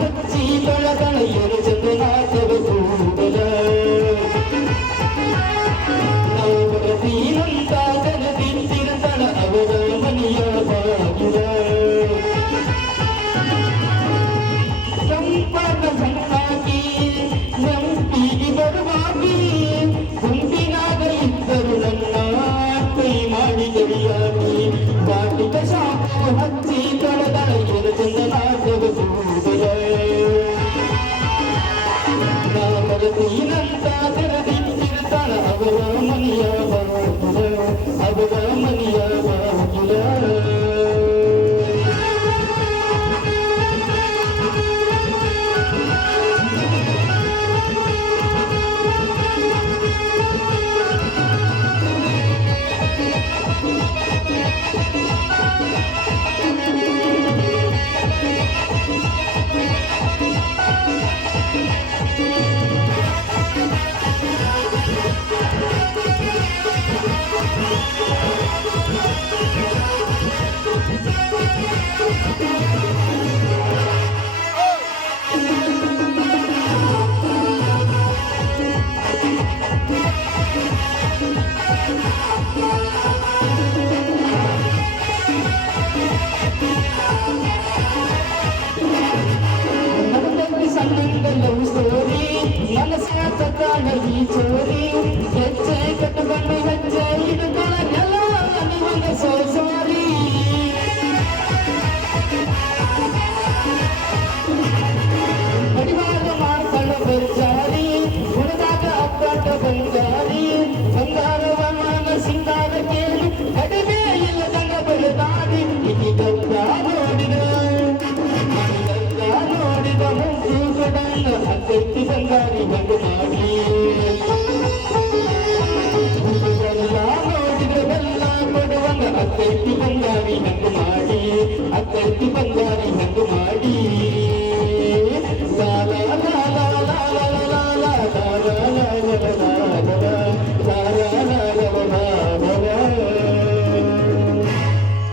ಹಚ್ಚಿ ತೊಳಗಳ ಏನು ಚಂದನಾಥವ ಕೂಡಲ ನಾವು ಬರತೀನಂತ ಜನದಿಂತಿರತಳ ಅವರ ಮನೆಯ ಬಾಗಿಲ ಸಂಪದ ಸಣ್ಣಾಗಿ ನಂಬಿಗೆ ಬರುವಾಗಿ ಗುಂಪಿನಾಗ ಇದ್ದರು ನನ್ನ ಕೈ ಮಾಡಿ ಗಡಿಯಾಗಿ ಬಾಟಿಕ ಶಾಪ ಹಚ್ಚಿ ತೊಳೆದಳ ಏನು ಚಂದನಾಥವ ಕೂಡಲ ನಾ ಬರತೀನಂತ ತೆರೆದಿಟ್ಟಿರ್ತಾಳ ಅವರ ಮನೆಯ ಬಾಗಿಲ ಅವರ ಮನೆಯ ಬಾಗಿಲ ಲವ್ ಸ್ಟೋರಿ ಮನಸ್ಸಿನ ತಕಾಣಿ ಚೋರಿ ಹೆಜ್ಜೆ ಕಟ್ಟಬಂದು ಹೆಜ್ಜೆ ಹಿಡಿದಳ ನೆಲ ನಿಮಗೆ ಸೋರಿ ಬಡಿವಾರ ಮಾಡ್ತಾಳ ಬರ್ಜಾರಿ ಹುಡುಗಾಟ ಅಪ್ಪಾಟ ಬಂಗಾರಿ ಬಂಗಾರವನ ಸಿಂಗಾರ ಕೇಳಿ ಕಡಿಮೆ ಇಲ್ಲದಂಗ ಬೆಳೆದಾಡಿ ಈ ಗಂಗ ನೋಡಿದ ನೋಡಿದ ಮುಂದೆ ಕೈತಿ ಬಂಗಾರಿ ಬಂದು ಮಾಡಿ